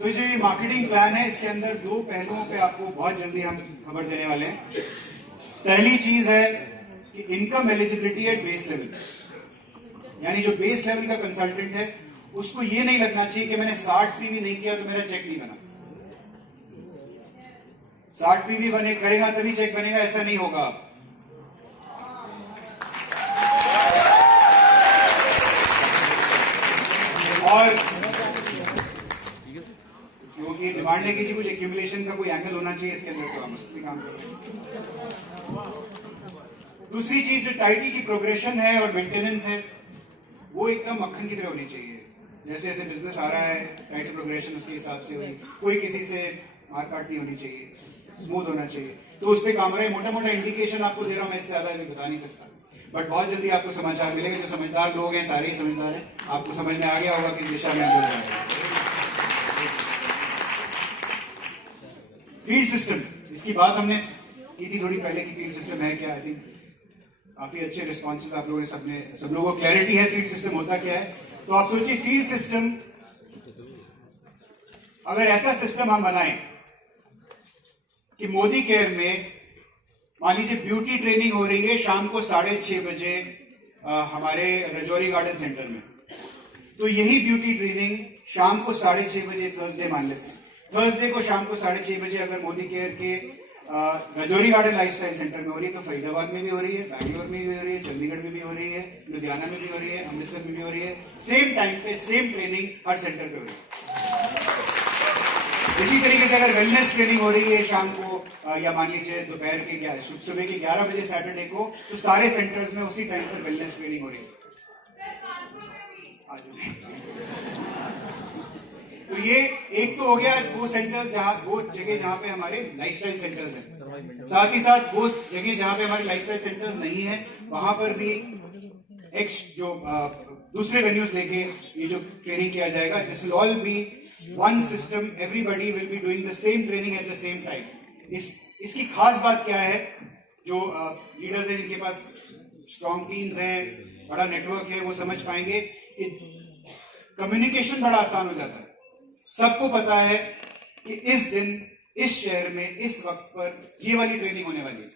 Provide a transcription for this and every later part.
तो जो ये मार्केटिंग प्लान है इसके अंदर दो पहलुओं पे आपको बहुत जल्दी हम खबर देने वाले हैं। पहली चीज है कि income eligibility at base level, यानी जो बेस लेवल का कंसल्टेंट है उसको ये नहीं लगना चाहिए कि मैंने 60 पीवी नहीं किया तो मेरा चेक नहीं बना। 60 पीवी बने करेगा तभी चेक बनेगा, ऐसा नहीं होगा। और क्योंकि डिमांड है कि जी कुछ एक्यूमुलेशन का कोई एंगल होना चाहिए इसके अंदर, तो हम उस पर काम करें। दूसरी चीज जो टाइटल की प्रोग्रेशन है और मेंटेनेंस है वो एकदम मक्खन की तरह होनी चाहिए। जैसे जैसे बिजनेस आ रहा है टाइटल प्रोग्रेशन उसके हिसाब से हुई, कोई किसी से मारकाट नहीं होनी चाहिए, स्मूथ होना चाहिए। तो उस पर काम रहे। मोटा मोटा इंडिकेशन आपको दे रहा हूं, मैं इससे ज्यादा बता नहीं सकता, बट बहुत जल्दी आपको समाचार मिलेंगे। जो समझदार लोग हैं, सारे ही समझदार हैं, आपको समझ में आ गया होगा किस दिशा में हम जा रहे हैं। फील्ड सिस्टम, इसकी बात हमने की थी थोड़ी पहले कि फील्ड सिस्टम है क्या। आई थिंक काफी अच्छे रिस्पॉन्सेज आप लोगों ने सब लोगों को क्लैरिटी है फील्ड सिस्टम होता क्या है। तो आप सोचिए फील्ड सिस्टम, अगर ऐसा सिस्टम हम बनाएं कि मोदी केयर में मान लीजिए ब्यूटी ट्रेनिंग हो रही है शाम को 6:30 बजे हमारे रजौरी गार्डन सेंटर में, तो यही ब्यूटी ट्रेनिंग शाम को 6:30 बजे थर्सडे मान लेते हैं, थर्सडे को शाम को 6:30 बजे अगर मोदी केयर के रजौरी गार्डन लाइफस्टाइल सेंटर में हो रही है, तो फरीदाबाद में भी हो रही है, बैंगलोर में भी हो रही है, चंडीगढ़ में भी हो रही है, लुधियाना में भी हो रही है, अमृतसर में भी हो रही है। सेम टाइम पे सेम ट्रेनिंग हर सेंटर पे हो रही है। इसी तरीके से अगर वेलनेस ट्रेनिंग हो रही है शाम को या मान लीजिए दोपहर के सुबह के 11 बजे सैटरडे को, तो सारे सेंटर्स में उसी टाइम पर वेलनेस ट्रेनिंग हो रही है। तो ये एक तो हो गया वो सेंटर्स वो जगह जहां पे हमारे लाइफस्टाइल सेंटर्स हैं। साथ ही साथ वो जगह जहां पे हमारे लाइफस्टाइल सेंटर्स नहीं है वहां पर भी जो दूसरे वेन्यूज लेके ये जो ट्रेनिंग किया जाएगा, this will all B one system, everybody will be doing the same training at the same time. इसकी खास बात क्या है, जो लीडर्स हैं जिनके पास स्ट्रॉन्ग टीम्स हैं, बड़ा नेटवर्क है, वो समझ पाएंगे कि कम्युनिकेशन बड़ा आसान हो जाता है। सबको पता है कि इस दिन इस शहर में इस वक्त पर ये वाली ट्रेनिंग होने वाली है।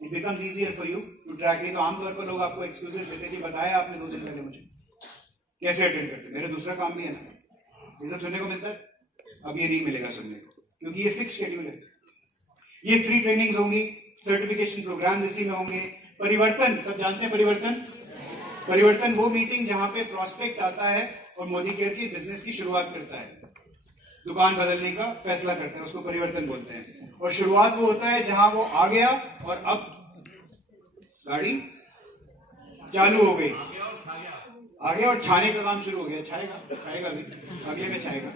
It becomes easier for you to track. नहीं तो आमतौर पर लोग आपको एक्सक्यूजेस देते कि बताया आपने 2 दिन पहले मुझे, कैसे अटेंड करते, मेरा दूसरा काम भी है ना। ये सब सुनने को मिलता है, अब ये नहीं मिलेगा सुनने को, क्योंकि ये फिक्स शेड्यूल है। ये फ्री ट्रेनिंग्स होंगी, सर्टिफिकेशन प्रोग्राम इसी में होंगे। परिवर्तन, सब जानते हैं परिवर्तन वो मीटिंग जहां पे प्रॉस्पेक्ट आता है और मोदी केयर की बिजनेस की शुरुआत करता है, दुकान बदलने का फैसला करता है, उसको परिवर्तन बोलते हैं। और शुरुआत वो होता है जहां वो आ गया और अब गाड़ी चालू हो गई, आ गया और छाने का काम शुरू हो गया। छाएगा भी, अगले में छाएगा।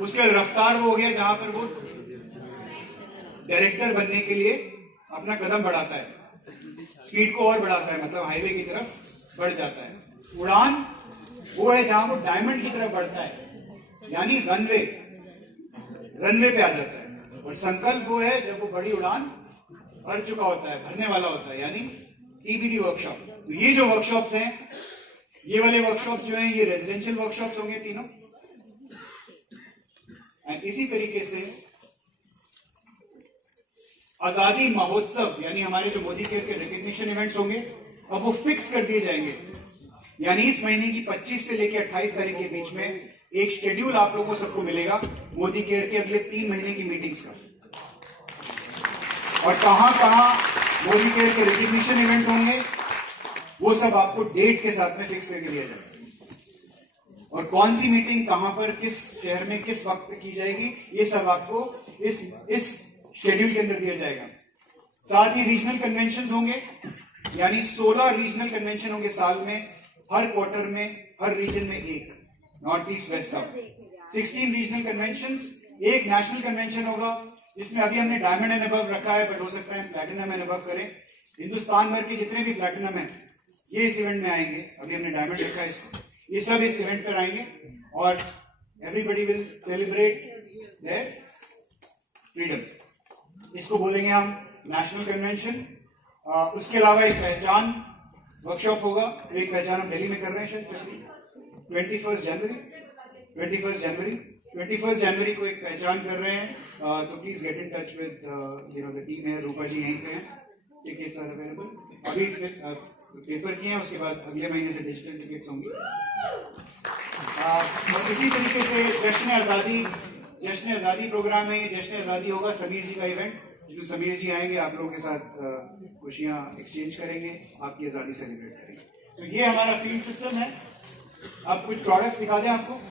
उसके बाद रफ्तार वो हो गया जहां पर वो डायरेक्टर बनने के लिए अपना कदम बढ़ाता है, स्पीड को और बढ़ाता है, मतलब हाईवे की तरफ बढ़ जाता है। उड़ान वो है जहां वो डायमंड की तरफ बढ़ता है, यानी रनवे पे आ जाता है। और संकल्प वो है जब वो बड़ी उड़ान भर चुका होता है, भरने वाला होता है, यानी टीबीडी वर्कशॉप। तो ये जो वर्कशॉप्स हैं, ये वाले वर्कशॉप्स जो हैं, ये रेजिडेंशियल वर्कशॉप्स होंगे तीनों। एंड इसी तरीके से आजादी महोत्सव, यानी हमारे जो मोदी केयर के रिकग्निशन इवेंट्स होंगे, अब वो फिक्स कर दिए जाएंगे। यानी इस महीने की 25 से लेकर 28 तारीख के बीच में एक शेड्यूल आप लोगों को सबको मिलेगा मोदी केयर के अगले 3 महीने की मीटिंग्स का, और कहां मोदी केयर के रिकग्निशन इवेंट होंगे वो सब आपको डेट के साथ में फिक्स करके दिया जाएगा। और कौन सी मीटिंग कहां पर किस शहर में किस वक्त पे की जाएगी, ये सब आपको इस शेड्यूल के अंदर दिया जाएगा। साथ ही रीजनल कन्वेंशन होंगे, यानी 16 रीजनल कन्वेंशन होंगे साल में, हर क्वार्टर में हर रीजन में एक, north east west south. 16 regional conventions, एक नेशनल कन्वेंशन होगा जिसमें अभी हमने डायमंड एंड अबव रखा है, बट हो सकता है प्लैटिनम एंड अबव करें। हिंदुस्तान भर के जितने भी प्लैटिनम है ये इस इवेंट में आएंगे। अभी हमने डायमंड रखा है इसको, ये सब इस इवेंट पर आएंगे और everybody will celebrate their freedom. इसको बोलेंगे हम नेशनल कन्वेंशन। उसके अलावा एक पहचान वर्कशॉप होगा, एक पहचान हम दिल्ली में कर रहे हैं शायद 21 जनवरी 21 जनवरी को एक पहचान कर रहे हैं, तो please get in touch with the team है, रूपा जी यहीं पे हैं, टिकट्स आर अवेलेबल। अभी पेपर किए हैं, उसके बाद अगले महीने से डिजिटल टिकट्स होंगी। और इसी तरीके से जश्न आज़ादी प्रोग्राम है, जश्न आज़ादी होगा समीर जी का इवेंट, जिसमें समीर जी आएंगे, आप लोगों के साथ खुशियां एक्सचेंज करेंगे, आपकी आज़ादी सेलिब्रेट करेंगे। तो ये हमारा फील्ड सिस्टम है। अब कुछ प्रोडक्ट्स दिखा दें आपको।